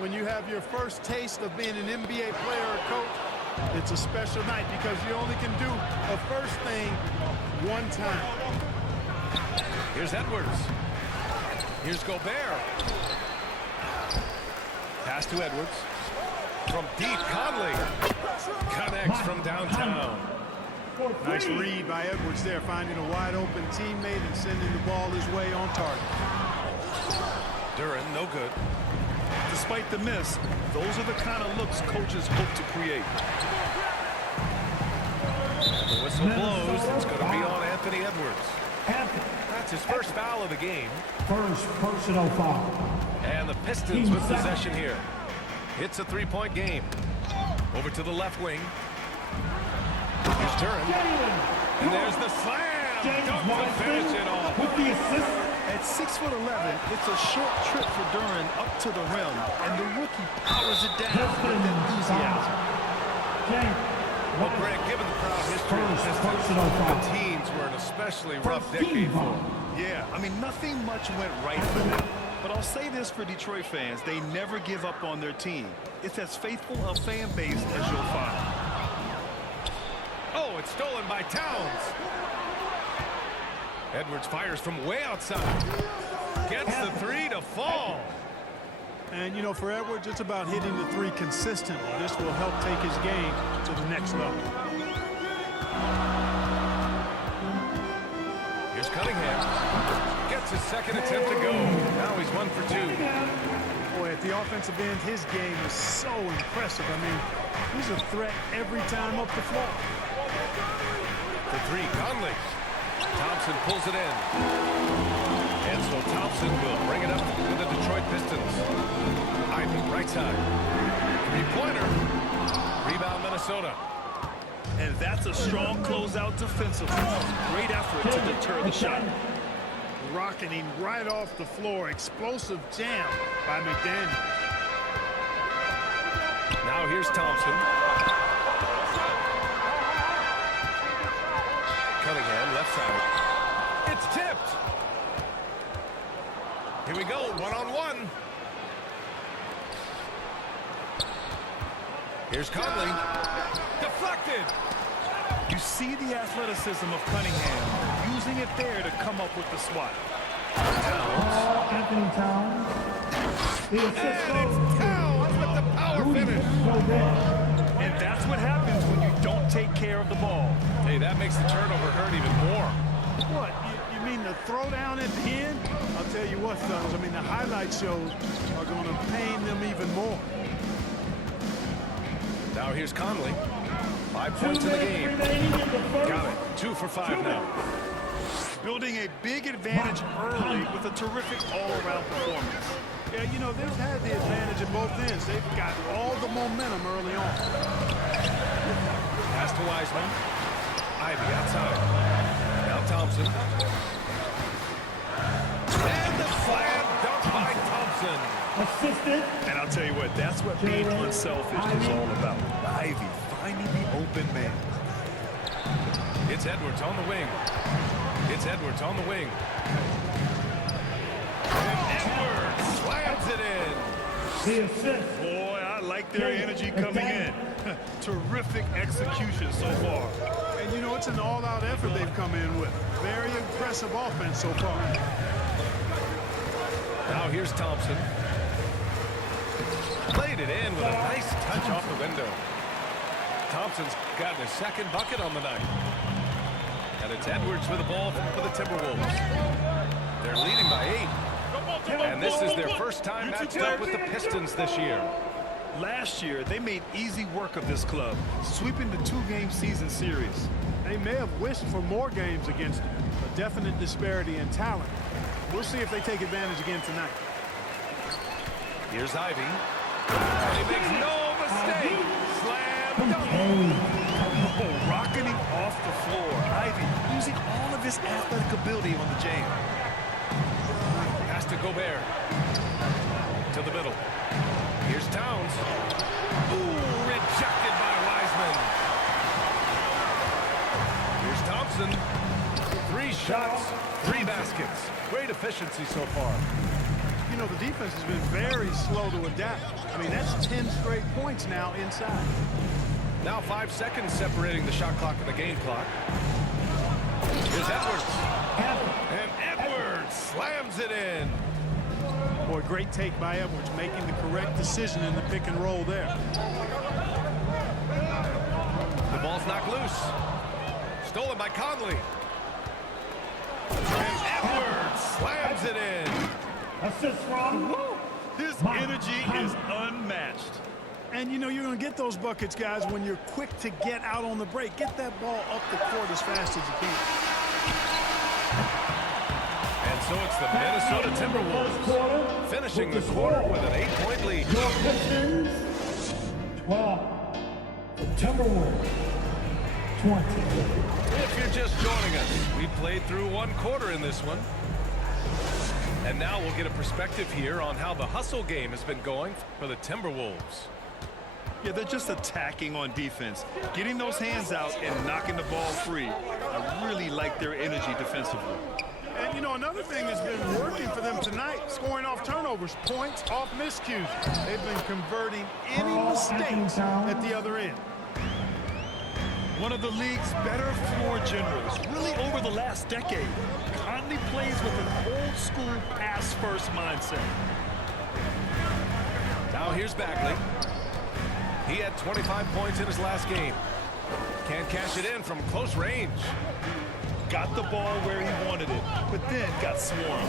when you have your first taste of being an NBA player or coach, it's a special night because you only can do a first thing one time. Here's Edwards. Here's Gobert. Pass to Edwards. From deep, Conley. Connects from downtown. Nice read by Edwards there, finding a wide-open teammate and sending the ball his way on target. Duren, no good. Despite the miss, those are the kind of looks coaches hope to create. And the whistle blows. It's going to be on Anthony Edwards. That's his first foul of the game. First personal foul. And the Pistons with possession here. It's a three-point game. Over to the left wing. Here's Duren. And there's the slam. Dunk to finish it off. With the assist. At 6'11", it's a short trip for Duren up to the rim, and the rookie powers it down with enthusiasm. Well, Grant, given the crowd history of the Pistons, the teens were an especially rough decade for them. Yeah, I mean, nothing much went right for them. But I'll say this for Detroit fans, they never give up on their team. It's as faithful a fan base as you'll find. Oh, it's stolen by Towns. Edwards fires from way outside. Gets the three to fall. And, you know, for Edwards, it's about hitting the three consistently. This will help take his game to the next level. Here's Cunningham. Gets his second attempt to go. Now he's 1 for 2. Boy, at the offensive end, his game is so impressive. I mean, he's a threat every time up the floor. For three, Conley. Thompson pulls it in. And so Thompson will bring it up to the Detroit Pistons. Ivy, right side. Three-pointer. Rebound, Minnesota. And that's a strong closeout defensively. Great effort to deter the shot. Rocketing right off the floor. Explosive jam by McDaniel. Now here's Thompson. Cunningham, left side. It's tipped. Here we go, one-on-one. Here's Conley. Deflected. You see the athleticism of Cunningham, using it there to come up with the swat. Anthony Towns. The assist And it's Towns with the power finish. And that's what happens when you don't take care of the ball. Hey, that makes the turnover hurt even more. What? You mean the throwdown at the end? I'll tell you what, fellas. I mean, the highlight shows are going to pain them even more. Now here's Conley. 5 points in the game. Got it. 2 for 5 now. Building a big advantage early with a terrific all-around performance. Yeah, you know, they've had the advantage at both ends. They've got all the momentum early on. Pass to Wiseman. Ivy outside. Now Thompson. And the slam dunk by Thompson. Assisted. And I'll tell you what, that's what being unselfish is all about. Ivy finding the open man. It's Edwards on the wing. It's Edwards on the wing. And Edwards slams it in. The assist. Boy, I like their energy coming in. Terrific execution so far. And, you know, it's an all-out effort they've come in with. Very aggressive offense so far. Now here's Thompson. Played it in with a nice touch off the window. Thompson's gotten his second bucket on the night. And it's Edwards with the ball for the Timberwolves. They're leading by 8. And this is their first time matched up with the Pistons this year. Last year, they made easy work of this club, sweeping the 2-game season series. They may have wished for more games against them. A definite disparity in talent. We'll see if they take advantage again tonight. Here's Ivy. And he makes no mistake. Slam dunk. Oh, rocketing off the floor. Ivy using all of his athletic ability on the jam. Pass to Gobert. To the middle. Here's Towns. Ooh, rejected by Wiseman. Here's Thompson. 3 shots, 3 baskets. Great efficiency so far. You know, the defense has been very slow to adapt. I mean, that's 10 straight points now inside. Now 5 seconds separating the shot clock and the game clock. Here's Edwards. And Edwards slams it in. Boy, great take by Edwards, making the correct decision in the pick and roll there. The ball's knocked loose. Stolen by Conley. And Edwards slams it in. Assist from His energy is unmatched. And, you know, you're going to get those buckets, guys, when you're quick to get out on the break. Get that ball up the court as fast as you can. And so it's the Minnesota Timberwolves finishing the quarter with an 8-point lead. Your Pistons 12. The Timberwolves 20. If you're just joining us, we played through one quarter in this one. And now we'll get a perspective here on how the hustle game has been going for the Timberwolves. Yeah, they're just attacking on defense, getting those hands out and knocking the ball free. I really like their energy defensively. And, you know, another thing that's been working for them tonight, scoring off turnovers, points off miscues. They've been converting any mistakes at the other end. One of the league's better floor generals, really over the last decade. Conley plays with an old-school pass-first mindset. Now here's Bagley. He had 25 points in his last game. Can't cash it in from close range. Got the ball where he wanted it, but then got swarmed.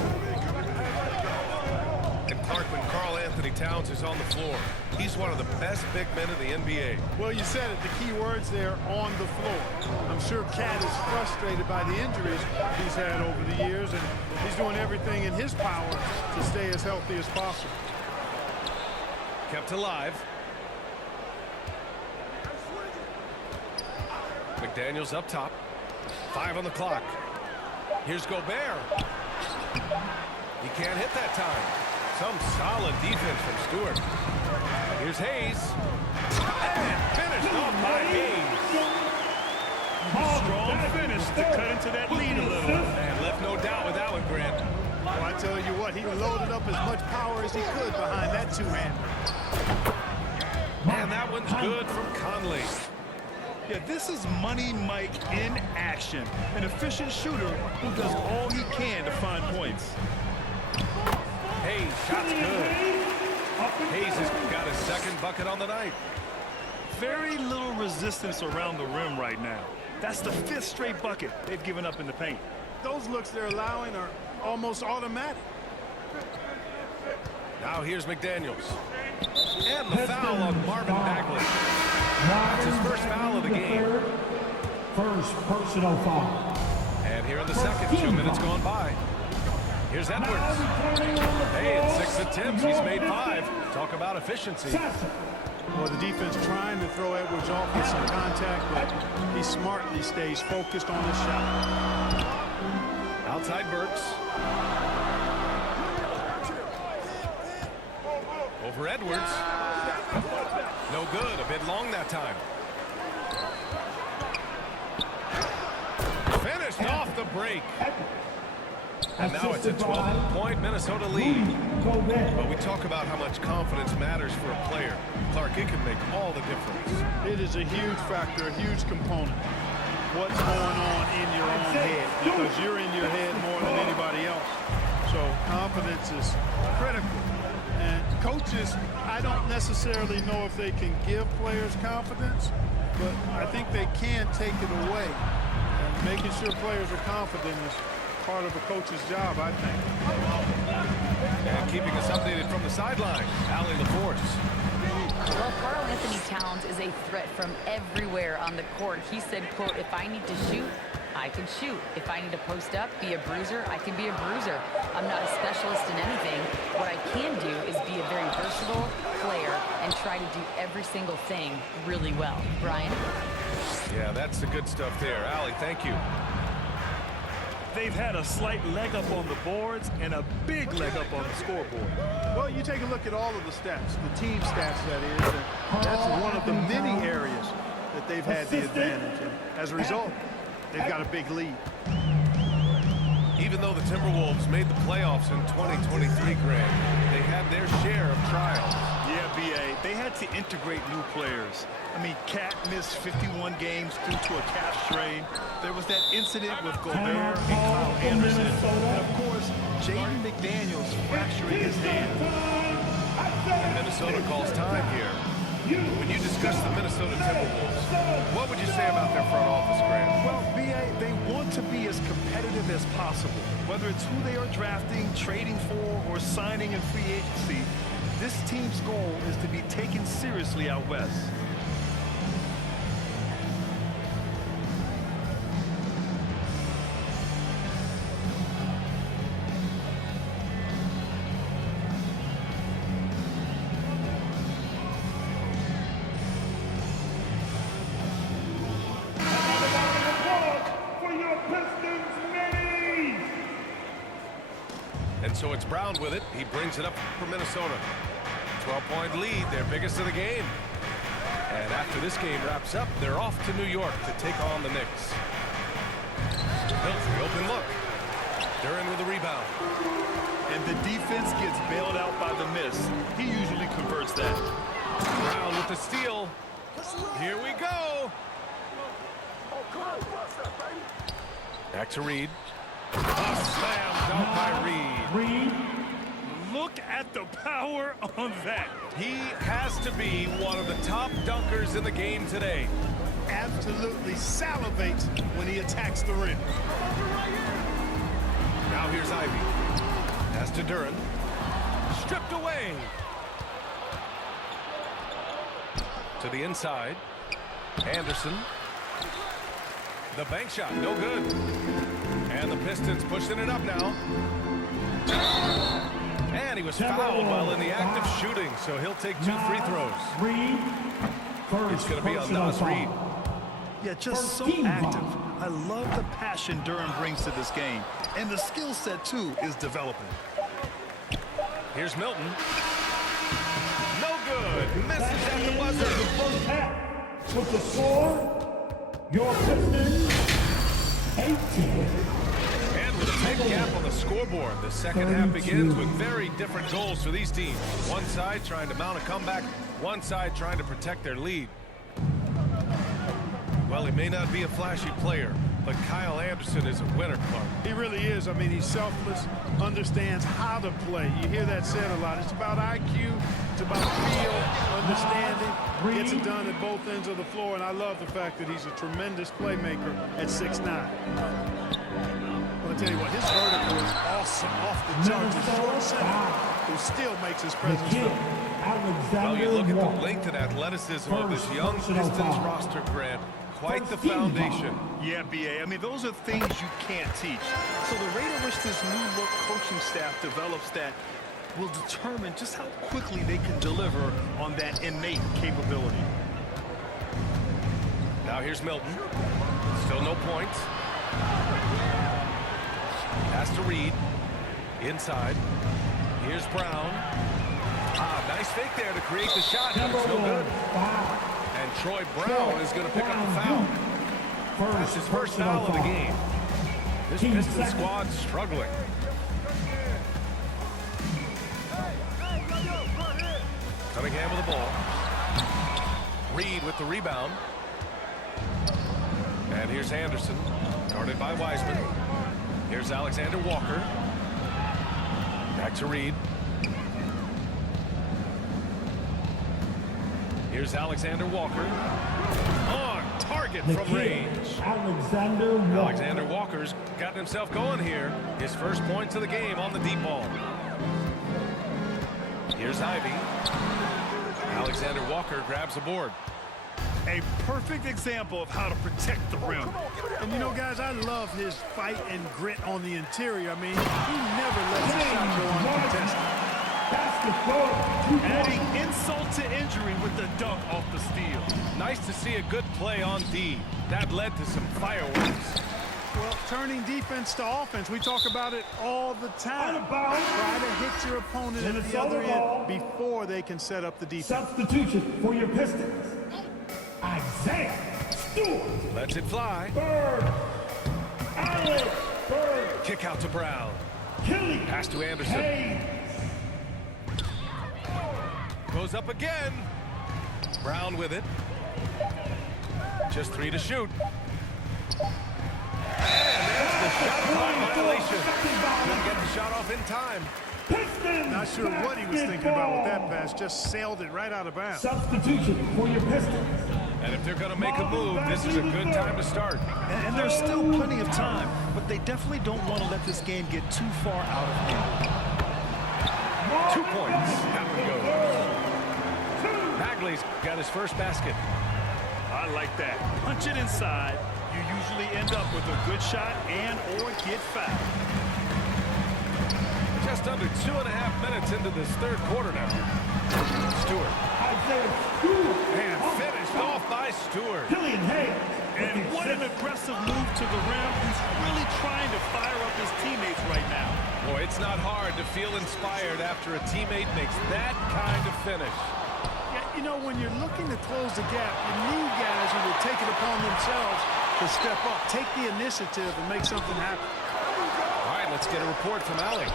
And Clark, when Karl Anthony Towns is on the floor, he's one of the best big men in the NBA. Well, you said it, the key words there, on the floor. I'm sure Cat is frustrated by the injuries he's had over the years, and he's doing everything in his power to stay as healthy as possible. Kept alive. McDaniels up top. 5 on the clock. Here's Gobert. He can't hit that time. Some solid defense from Stewart. Here's Hayes. And finished off by Hayes. Strong finish to cut into that lead a little. And left no doubt with that one, Grant. Well, I tell you what, he loaded up as much power as he could behind that two-hander. And that one's good from Conley. Yeah, this is Money Mike in action. An efficient shooter who does all he can to find points. Hayes, shot's good. Hayes has got his second bucket on the night. Very little resistance around the rim right now. That's the 5th straight bucket they've given up in the paint. Those looks they're allowing are almost automatic. Now here's McDaniels. And the foul on Marvin Bagley. That's his first foul of the game. First personal foul. And here in the second, 2 minutes gone by. Here's Edwards. Hey, in 6 attempts, he's made 5. Talk about efficiency. Well, the defense trying to throw Edwards off, get some contact, but he smartly stays focused on his shot. Outside Burks. Over Edwards. No good, a bit long that time. Finished off the break. And now it's a 12-point Minnesota lead. But we talk about how much confidence matters for a player. Clark, it can make all the difference. It is a huge factor, a huge component. What's going on in your own head, because you're in your head more than anybody else. So confidence is critical. And coaches, I don't necessarily know if they can give players confidence, but I think they can take it away. And making sure players are confident is part of a coach's job, I think. And keeping us updated from the sideline, Allie LaForce. Well, Karl Anthony Towns is a threat from everywhere on the court. He said, quote, if I need to shoot, I can shoot. If I need to post up, be a bruiser, I can be a bruiser. I'm not a specialist in anything. What I can do is be a very versatile player and try to do every single thing really well. Brian? Yeah, that's the good stuff there. Allie, thank you. They've had a slight leg up on the boards and a big leg up on the scoreboard. Well, you take a look at all of the stats, the team stats, that is, and that's one of the many areas that they've had the advantage. And as a result, they've got a big lead. Even though the Timberwolves made the playoffs in 2023, Grant, they had their share of trials. Yeah, B.A., they had to integrate new players. I mean, Cat missed 51 games due to a calf strain. There was that incident with Gobert and Kyle Anderson. And, of course, Jaden McDaniels fracturing his hand. Minnesota calls time here. When you discuss the Minnesota Timberwolves, what would you say about their front office, Grant? Well, B.A., they want to be as competitive as possible. Whether it's who they are drafting, trading for, or signing in free agency, this team's goal is to be taken seriously out west. And so it's Brown with it. He brings it up for Minnesota. 12-point lead, their biggest of the game. And after this game wraps up, they're off to New York to take on the Knicks. Built the open look. Duran with a rebound. And the defense gets bailed out by the miss. He usually converts that. Brown with the steal. Here we go. Back to Reed. A slam dunk by Reed. Look at the power on that. He has to be one of the top dunkers in the game today. Absolutely salivates when he attacks the rim. Now here's Ivy. Pass to Duran. Stripped away. To the inside. Anderson. The bank shot, no good. And the Pistons pushing it up now. And he was fouled while in the act of shooting, so he'll take 2 free throws. It's going to be on Nas Reed. Yeah, just so active. I love the passion Duran brings to this game. And the skill set, too, is developing. Here's Milton. No good. Misses at the buzzer. With the score, your Pistons 18. And with a big gap on the scoreboard, the second half begins with very different goals for these teams. One side trying to mount a comeback, one side trying to protect their lead. Well, he may not be a flashy player, but Kyle Anderson is a winner, Clark. He really is. I mean, he's selfless, understands how to play. You hear that said a lot. It's about IQ, it's about feel, understanding, gets it done at both ends of the floor, and I love the fact that he's a tremendous playmaker at 6'9". I'll tell you what, his vertical is awesome, off the charts. He's short center, who still makes his presence known. Well, you look at the length and athleticism of this young Pistons roster, Grant. Quite the foundation. Yeah, B.A. I mean, those are things you can't teach. So the rate at which this new look coaching staff develops that will determine just how quickly they can deliver on that innate capability. Now here's Milton. Still no points. Pass to Reed. Inside. Here's Brown. Nice fake there to create the shot, but it's no good. And Troy Brown is going to pick up the foul. That's his first foul of the game. This Pistons squad struggling. Cunningham with the ball. Reed with the rebound. And here's Anderson, guarded by Wiseman. Here's Alexander Walker. Back to Reed. Here's Alexander Walker. On target from range. Alexander Walker's gotten himself going here. His first points of the game on the deep ball. Here's Ivy. Alexander Walker grabs the board. A perfect example of how to protect the rim. And you know, guys, I love his fight and grit on the interior. I mean, he never lets his shot go uncontested. Adding insult to injury with the dunk off the steal. Nice to see a good play on D. That led to some fireworks. Well, turning defense to offense, we talk about it all the time. Try to hit your opponent at the other end before they can set up the defense. Substitution for your Pistons. Isaiah Stewart. Lets it fly. Bird. Alec Bird. Kick out to Brown. Killing. Pass to Anderson. Hayes. Goes up again. Brown with it. Just 3 to shoot. And there's the shot clock violation. Couldn't get the shot off in time. Pistons. Not sure what he was thinking about with that pass. Just sailed it right out of bounds. Substitution for your Pistons. And if they're going to make a move, this is a good time to start. And there's still plenty of time, but they definitely don't want to let this game get too far out of hand. 2 points. That one goes. Bagley's got his first basket. I like that. Punch it inside. You usually end up with a good shot and or get fouled. Just under 2.5 minutes into this third quarter now. Stewart. Isaiah Stewart. And finished off by Stewart. Killian Hayes. And what an aggressive move to the rim. He's really trying to fire up his teammates right now. Boy, it's not hard to feel inspired after a teammate makes that kind of finish. Yeah, you know, when you're looking to close the gap, you need guys who will take it upon themselves to step up, take the initiative, and make something happen. All right, let's get a report from Allie.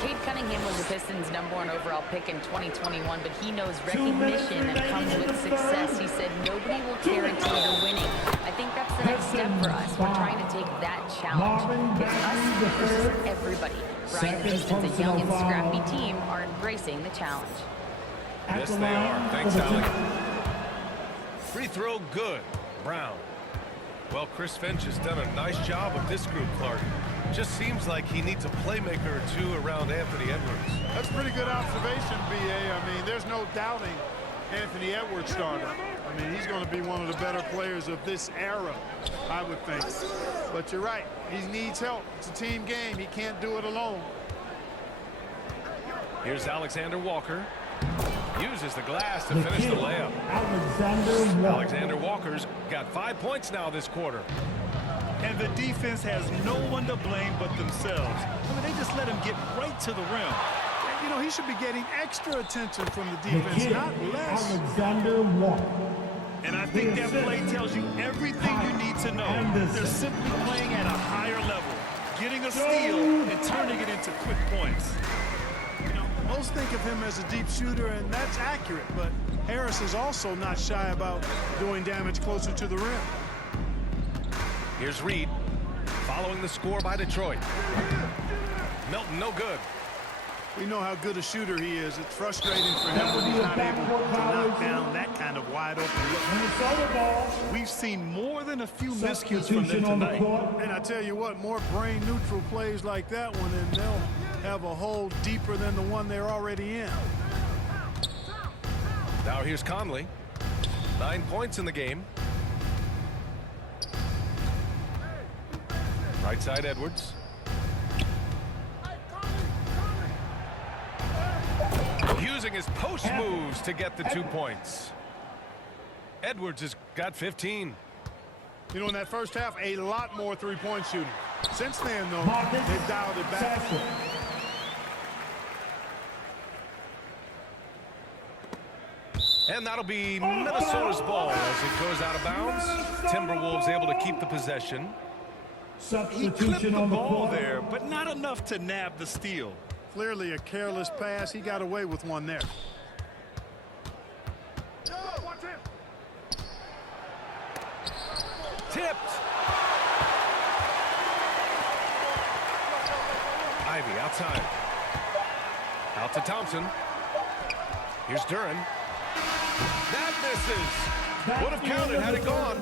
Cade Cunningham was the Pistons' #1 overall pick in 2021, but he knows recognition and comes with success. He said nobody will care until they're winning. I think that's the next step for us. We're trying to take that challenge. It's us versus everybody. Brian, the Pistons, a young and scrappy team, are embracing the challenge. Yes, they are. Thanks, Allie. Free throw good. Brown. Well, Chris Finch has done a nice job with this group, Clark. Just seems like he needs a playmaker or two around Anthony Edwards. That's a pretty good observation, B.A. I mean, there's no doubting Anthony Edwards starter. I mean, he's going to be one of the better players of this era, I would think. But you're right. He needs help. It's a team game. He can't do it alone. Here's Alexander Walker. Uses the glass to finish the layup. Alexander Walker's got 5 points now this quarter. And the defense has no one to blame but themselves. I mean, they just let him get right to the rim. You know, he should be getting extra attention from the defense, not less. Alexander Walker. And I think that play tells you everything you need to know. They're simply playing at a higher level, getting a steal and turning it into quick points. You know, most think of him as a deep shooter, and that's accurate, but Harris is also not shy about doing damage closer to the rim. Here's Reed, following the score by Detroit. Milton, no good. We know how good a shooter he is. It's frustrating for him when he's not able to knock down that kind of wide open look. We've seen more than a few miscues from them tonight. And I tell you what, more brain-neutral plays like that one, and they'll have a hole deeper than the one they're already in. Now here's Conley. 9 points in the game. Right side Edwards. Using his post moves to get the 2 points. Edwards has got 15. You know, in that first half, a lot more three-point shooting. Since then, though, they've dialed it back. And that'll be Minnesota's ball as it goes out of bounds. Timberwolves able to keep the possession. He clipped the ball there, but not enough to nab the steal. Clearly a careless pass. He got away with one there. Tipped. Ivy outside. Out to Thompson. Here's Duran. That misses. Would have counted had it gone.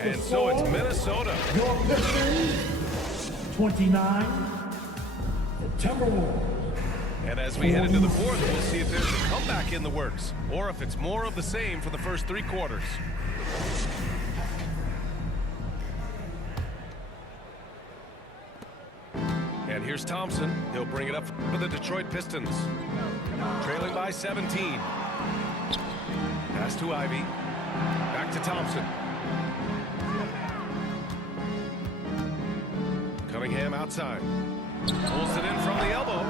And so it's Minnesota. Your Pistons, 29. The Timberwolves. And as we head into the fourth, we'll see if there's a comeback in the works or if it's more of the same for the first 3 quarters. And here's Thompson. He'll bring it up for the Detroit Pistons. Trailing by 17. Pass to Ivy. Back to Thompson. Cunningham outside. Pulls it in from the elbow.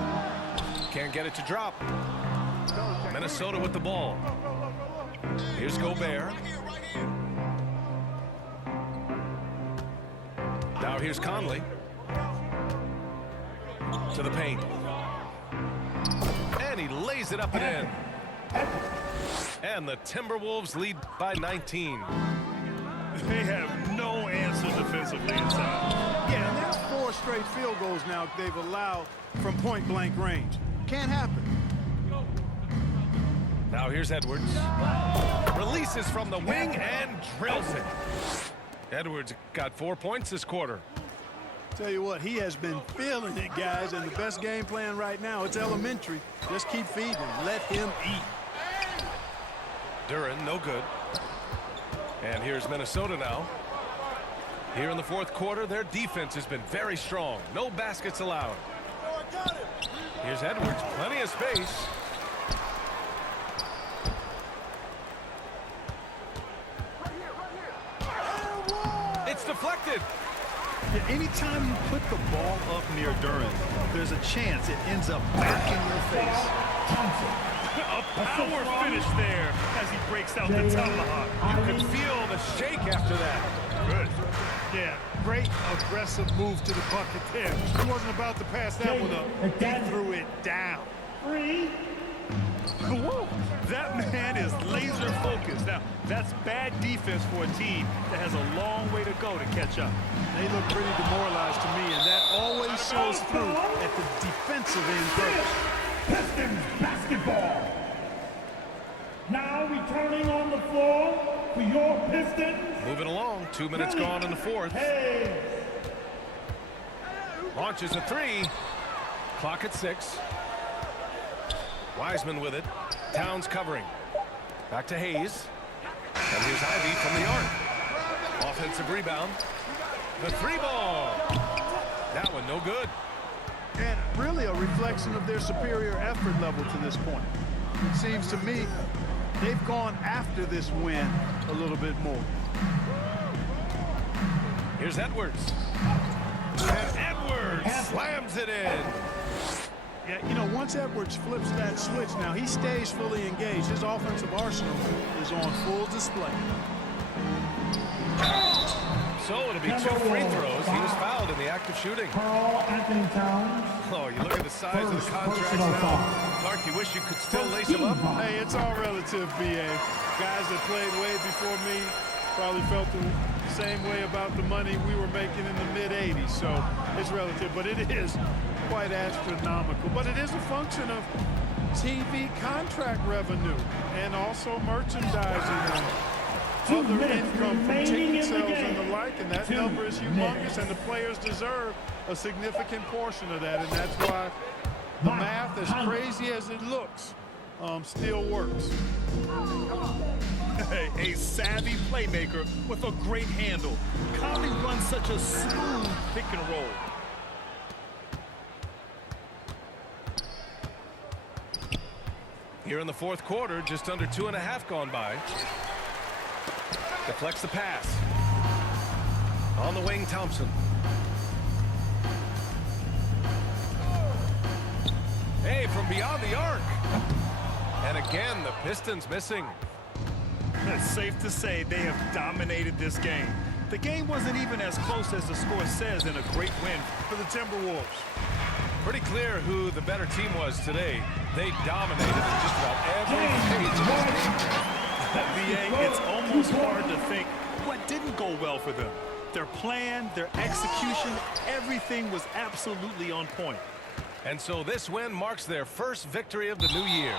Can't get it to drop. Minnesota with the ball. Here's Gobert. Now here's Conley. to the paint. And he lays it up and in. And the Timberwolves lead by 19. They have no answer defensively inside. Yeah, and that's 4 straight field goals now they've allowed from point-blank range. Can't happen. Now here's Edwards. Releases from the wing and drills it. Edwards got 4 points this quarter. Tell you what, he has been feeling it, guys, and the best game plan right now, it's elementary. Just keep feeding him. Let him eat. Duran, no good. And here's Minnesota now. Here in the fourth quarter, their defense has been very strong. No baskets allowed. Here's Edwards, plenty of space. It's deflected. Yeah, anytime you put the ball up near Duran, there's a chance it ends up back in your face. A power finish there as he breaks out the tomahawk. You can feel the shake after that. Good. Yeah, great aggressive move to the bucket there. He wasn't about to pass that one up. He threw it down. 3. Whoa, that man is laser focused. Now, that's bad defense for a team that has a long way to go to catch up. They look pretty demoralized to me, and that always shows through at the defensive end first. Pistons basketball. Now returning on the floor for your Pistons. Moving along, 2 minutes gone in the fourth. Hey. Launches a 3. Clock at 6. Wiseman with it. Towns covering. Back to Hayes. And here's Ivy from the arc. Offensive rebound. The 3-ball. That one no good. And really a reflection of their superior effort level to this point. It seems to me they've gone after this win a little bit more. Here's Edwards. And Edwards slams it in. Yeah, you know, once Edwards flips that switch now, he stays fully engaged. His offensive arsenal is on full display. So it'll be 2 free throws. He was fouled in the act of shooting. Carl Anthony Towns. Oh, you look at the size of the contract now. Clark, you wish you could still lace him up? Hey, it's all relative, B.A. Guys that played way before me probably felt the same way about the money we were making in the mid-'80s. So it's relative, but it is quite astronomical. But it is a function of TV contract revenue and also merchandising and other income from ticket sales and the like, and that number is humongous, and the players deserve a significant portion of that, and that's why the math, as crazy as it looks, still works. A savvy playmaker with a great handle. Conley runs such a smooth pick and roll. Here in the fourth quarter, just under 2.5 gone by. Deflects the pass. On the wing, Thompson. Hey, from beyond the arc. And again, the Pistons missing. It's safe to say they have dominated this game. The game wasn't even as close as the score says in a great win for the Timberwolves. Pretty clear who the better team was today. They dominated in just about every page of this game. BA, it's almost hard to think what didn't go well for them. Their plan, their execution, everything was absolutely on point. And so this win marks their first victory of the new year.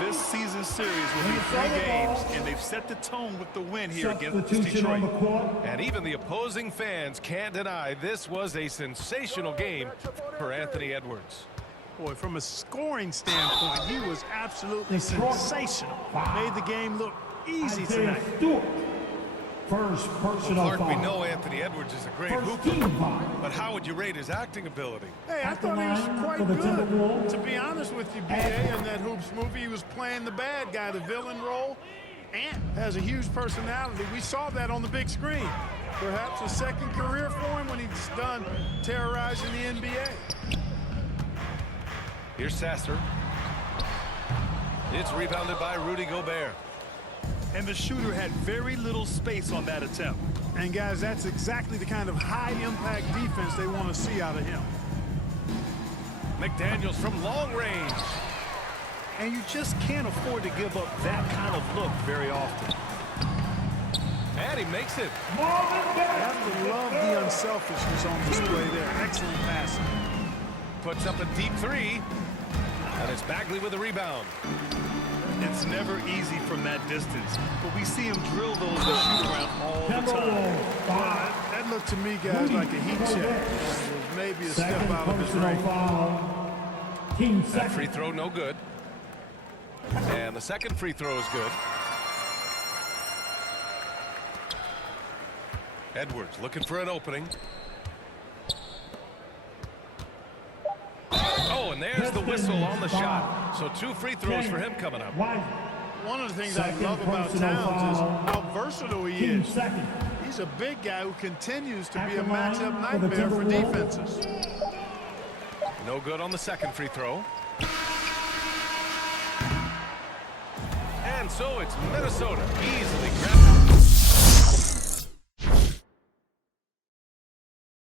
This season series will be 3 games, and they've set the tone with the win here against Detroit. And even the opposing fans can't deny this was a sensational game for Anthony Edwards. Boy, from a scoring standpoint, he was absolutely sensational. Made the game look easy tonight. First personal Clark, foul. we know Anthony Edwards is a great hooper, but how would you rate his acting ability? Hey, I thought he was quite good, to be honest with you, B.A. In that Hoops movie, he was playing the bad guy, the villain role, and has a huge personality. We saw that on the big screen. Perhaps a second career for him when he's done terrorizing the NBA. Here's Sasser. It's rebounded by Rudy Gobert. And the shooter had very little space on that attempt. And guys, that's exactly the kind of high-impact defense they want to see out of him. McDaniels from long range. And you just can't afford to give up that kind of look very often. And he makes it. You have to love the unselfishness on display there. Excellent passing. Puts up a deep three. And it's Bagley with a rebound. It's never easy from that distance, but we see him drill those and shoot around all the time. Well, that looked to me, guys, like a heat check. It was maybe a step out of his range. That free throw no good. And the second free throw is good. Edwards looking for an opening. Oh, and there's the whistle on the shot. So 2 free throws for him coming up. One of the things I love about Towns is how versatile he is. He's a big guy who continues to be a matchup nightmare for defenses. No good on the second free throw. And so it's Minnesota easily grabbed.